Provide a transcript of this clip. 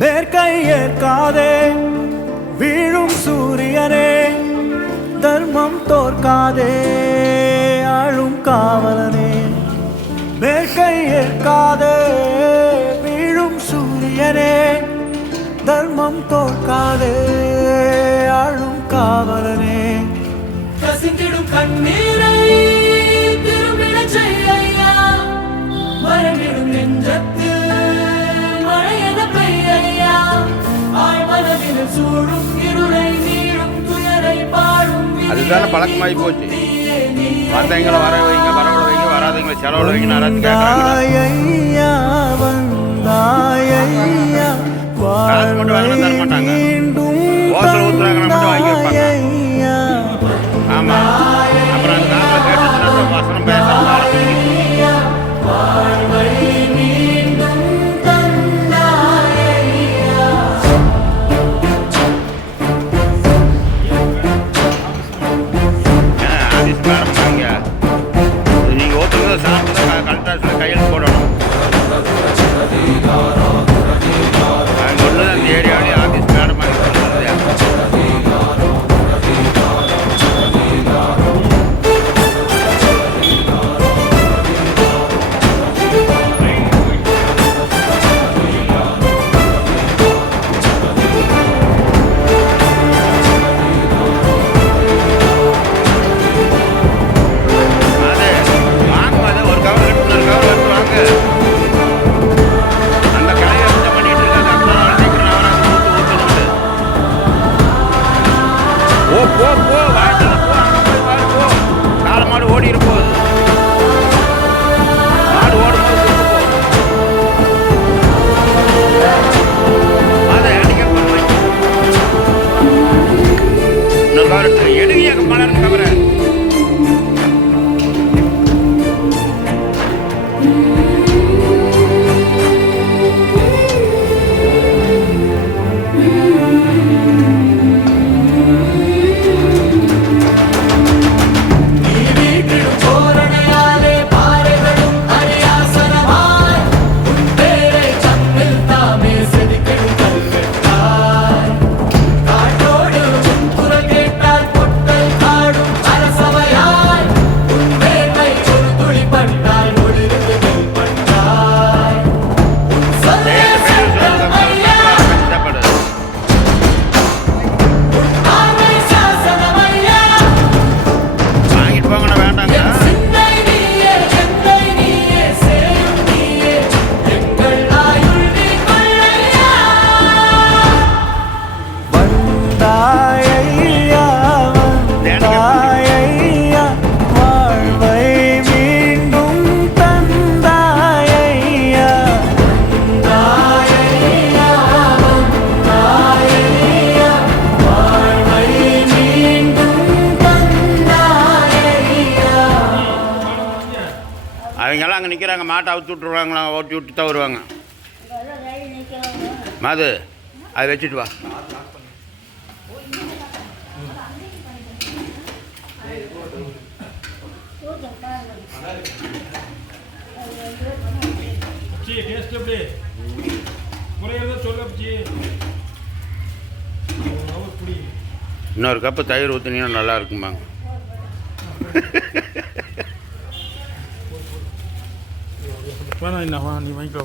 மேற்கை ஏற்காதே வீழும் சூரியனே, தர்மம் தோற்காதே ஆளும் காவலனே. மேற்கை ஏற்காதே வீழும் சூரியனே, தர்மம் தோற்காதே ஆளும் காவலனே. கசிந்திடும் கண்ணீரை திரும்பிடச் செய்யா, மரணிடும் நெஞ்சத்தில் மழையென பெய்யா. ஆழ்மனதில் சூழும் இருளை நீளும் துயரை பாடும். அதுதானே பழக்கமாகி போச்சு. வந்தவங்களை வர வைங்க, வரவிட வைங்க, வராதவங்களை செலவிட வைங்க. காசு மட்டும் வாங்கினா தர மாட்டாங்க. ஓசல் ஊற்றுறாங்கன்னா மட்டும் வாங்கி வைப்பாங்க. ஆமாம், அப்புறம் அந்த காசில் கேட்டுச்சுன்னா வசனம் பேசுகிறாங்க. நீங்கள் ஒருத்தர் சாப்பிட்டு கலெக்டர் கையெழுத்து போடணும். அங்கே உள்ளது அந்த ஏரியாவிலேயே ஆஃபீஸ் மேடம் வாங்கி சொல்லுறது. ஓடி இருப்போம். மாடு ஓடும் போது அதை அடிக்க இன்னொரு காலத்தில் எடுவியாக மலர்ந்து கவர அவங்கெல்லாம் அங்கே நிற்கிறாங்க. மாட்டை அவுத்து விட்டுருவாங்களா, ஓட்டி விட்டு தான் வருவாங்க. மாது அதை வச்சுட்டு வா. இன்னொரு கப்பு தயிர் ஊற்றினீங்கன்னா நல்லா இருக்குமாங்க. வேணாம், நீ வாங்கிக்கோ.